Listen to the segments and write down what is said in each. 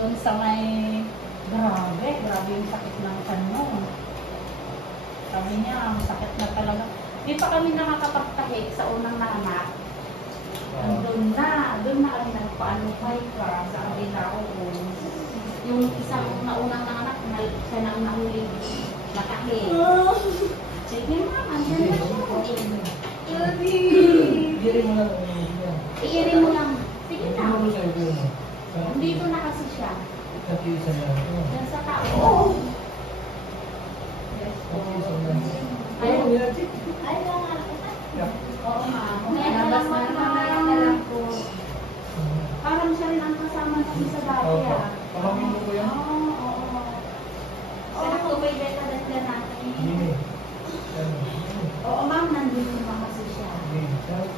Doon sa may, grabe yung sakit ng kano. Sabi niya, ang sakit na talaga. Di pa kami nakakapagtahi sa unang naanak. Doon na kami nagpaanukay ka sa kabila ko. Yung isang unang naanak, siya na nahuli. Nakahi. Sige ma'am, andyan na siya. Iirin mo lang. Sige na. Dito na kasi siya. Yan sa tao. Yes po. Ay, oo ma'am. Nabas na lang po. Parang siya rin ang kasama namin sa dati ah. Pamangin mo ko yan? Oo. Sana po may beta-das na natin. Oo ma'am, nandito naman kasi siya.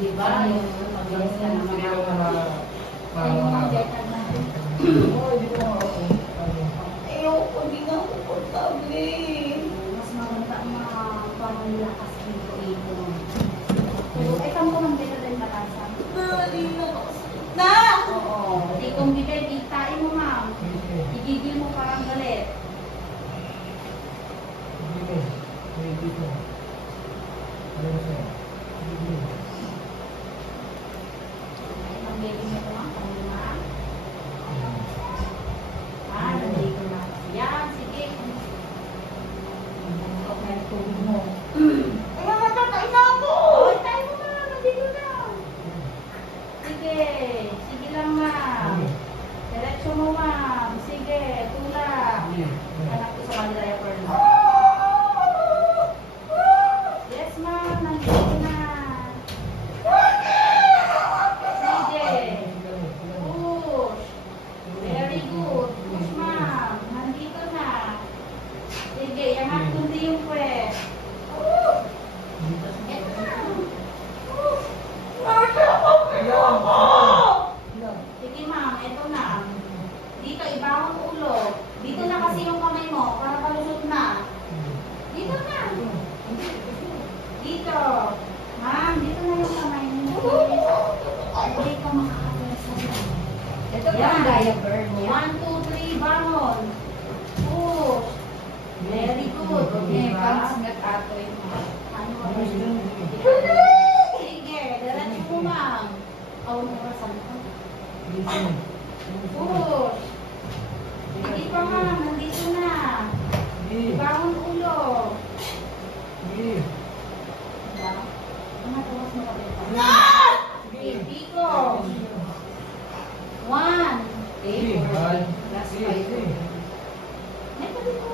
Diba? Yung mabilis ka naman. Hindi ko na mag-beta natin. Oo, hindi ko na Ayoko, hindi na ako komportable. Mas maganda parang lakas dito ito. Ay, kamo ko nang beta din malasa. Hindi na ako na! Oo. Di kung bigay, bigtain mo ma'am. Igigil mo parang galit. Ang baby mo ito ma'am, kami ma'am. Nandito na. Yan, sige. Okay, tubig mo. Ay, natatay na ako! Ay, tayo mo ma'am, nandito na. Sige, sige lang ma'am. Diretso mo ma'am. Sige, tulak. Anak ko sa mga driver na. Yes ma'am, nandito na. Sige. Push. Very good. Push ma'am. Nandito na. Sige, yangat kundi yung pwes. Ito na. Sige ma'am, ito na. Dito, ibawang ulo. Dito na kasi yung kamay mo, para palusot na. Dito na. Dito. Ma'am, dito na yung kamay mo. Hindi ka makakapalasan na. Ito pa ang diaper niya. 1, 2, 3, bangon. Push. Very good. Okay, pang sinag-atoy mo. Ano ba? Sige, diretso mo ma'am. Awang orasan ko. Push. Hindi pa ma'am, nandito na. Ibawang ulo. Diba? Ano tuwas mo ka dito? Dito. 1. 8. Last 5. May pwede ko.